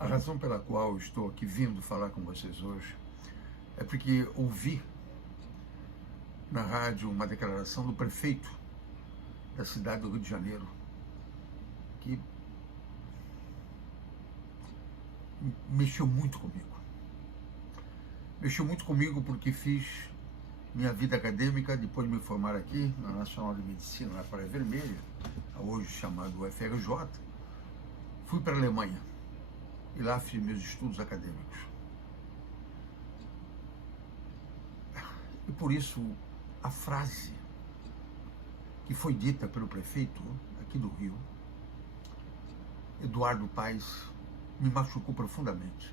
A razão pela qual estou aqui vindo falar com vocês hoje é porque ouvi na rádio uma declaração do prefeito da cidade do Rio de Janeiro que mexeu muito comigo. Mexeu muito comigo porque fiz minha vida acadêmica depois de me formar aqui na Nacional de Medicina, na Praia Vermelha, hoje chamado UFRJ. Fui para a Alemanha e lá fiz meus estudos acadêmicos. E por isso a frase que foi dita pelo prefeito aqui do Rio, Eduardo Paes, me machucou profundamente.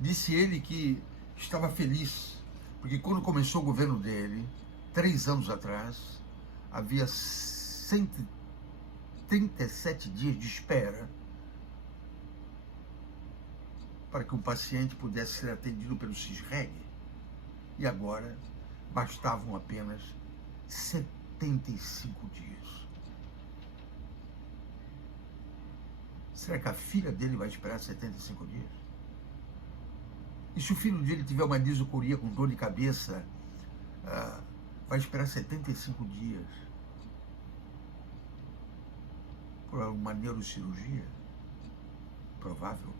Disse ele que estava feliz, porque quando começou o governo dele, 3 anos atrás, havia 137 dias de espera para que o paciente pudesse ser atendido pelo CISREG, e agora bastavam apenas 75 dias. Será que a filha dele vai esperar 75 dias? E se o filho dele tiver uma disocoria com dor de cabeça, vai esperar 75 dias por uma neurocirurgia? Provável.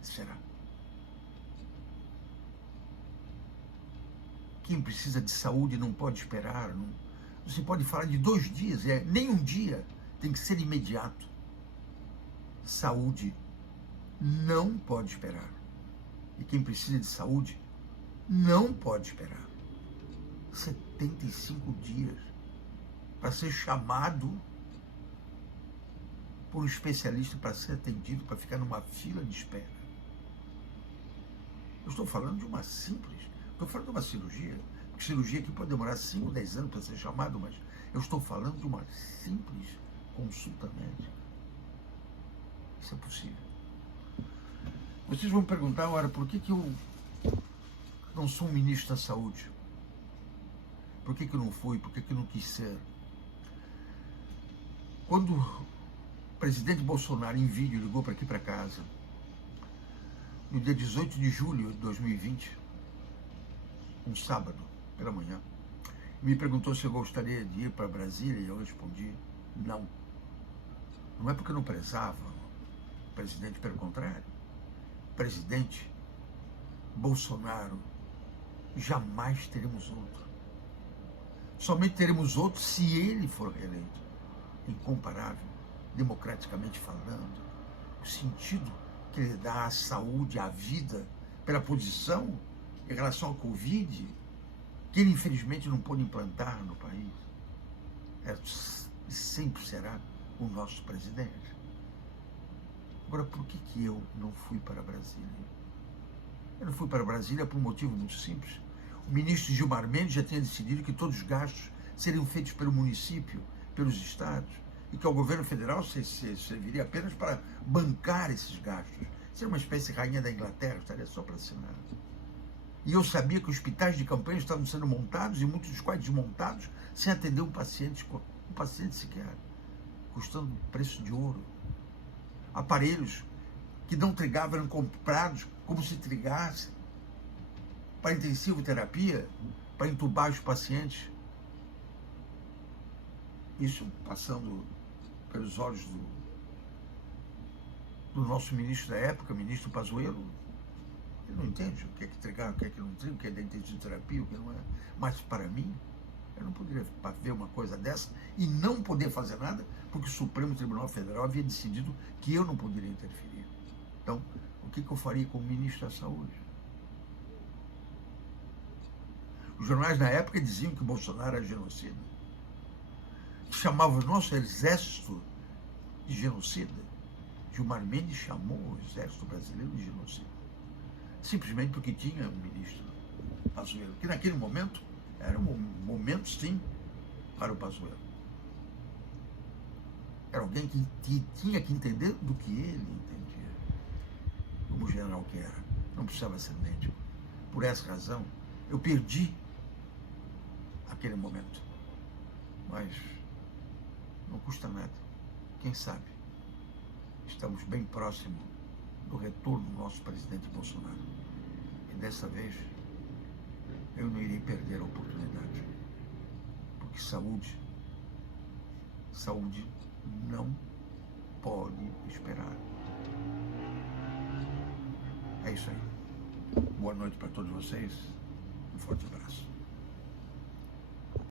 Será? Quem precisa de saúde não pode esperar. Não. Você pode falar de 2 dias, nem um dia, tem que ser imediato. Saúde não pode esperar. E quem precisa de saúde não pode esperar 75 dias para ser chamado por um especialista para ser atendido, para ficar numa fila de espera. Eu estou falando de uma simples, estou falando de uma cirurgia, porque cirurgia aqui pode demorar 5 ou 10 anos para ser chamado, mas eu estou falando de uma simples consulta médica. Isso é possível. Vocês vão perguntar, ora, por que eu não sou um ministro da saúde? Por que eu não fui? Por que eu não quis ser? Quando o presidente Bolsonaro, em vídeo, ligou para aqui para casa, no dia 18 de julho de 2020, um sábado, pela manhã, me perguntou se eu gostaria de ir para Brasília, e eu respondi, não. Não é porque eu não prezava o presidente, pelo contrário. Presidente Bolsonaro, jamais teremos outro. Somente teremos outro se ele for reeleito. Incomparável, democraticamente falando, o sentido que ele dá à saúde, à vida, pela posição em relação ao Covid, que ele infelizmente não pôde implantar no país, sempre será o nosso presidente. Agora, por que eu não fui para Brasília? Eu não fui para Brasília por um motivo muito simples. O ministro Gilmar Mendes já tinha decidido que todos os gastos seriam feitos pelo município, pelos estados, e que o governo federal serviria apenas para bancar esses gastos. Seria uma espécie de rainha da Inglaterra, estaria só para assinar. E eu sabia que hospitais de campanha estavam sendo montados, e muitos dos quais desmontados, sem atender um paciente sequer, custando preço de ouro. Aparelhos que não trigavam eram comprados como se trigasse para intensiva terapia, para entubar os pacientes. Isso passando pelos olhos do nosso ministro da época, ministro Pazuello. Ele não entende o que é que trigar, o que é que não triga, o que é da intensiva terapia, o que não é. Mas para mim, eu não poderia ver uma coisa dessa e não poder fazer nada, porque o Supremo Tribunal Federal havia decidido que eu não poderia interferir. Então, o que eu faria como ministro da Saúde? Os jornais na época diziam que Bolsonaro era genocida, que chamavam o nosso exército de genocida. Gilmar Mendes chamou o exército brasileiro de genocida, simplesmente porque tinha um ministro Pazuello, que naquele momento era um momento, sim, para o Pazuello. Era alguém que tinha que entender do que ele entendia, como general que era. Não precisava ser médico. Por essa razão, eu perdi aquele momento. Mas não custa nada. Quem sabe estamos bem próximo do retorno do nosso presidente Bolsonaro. E dessa vez, eu não irei perder a oportunidade. Porque saúde não pode esperar. É isso aí. Boa noite para todos vocês. Um forte abraço.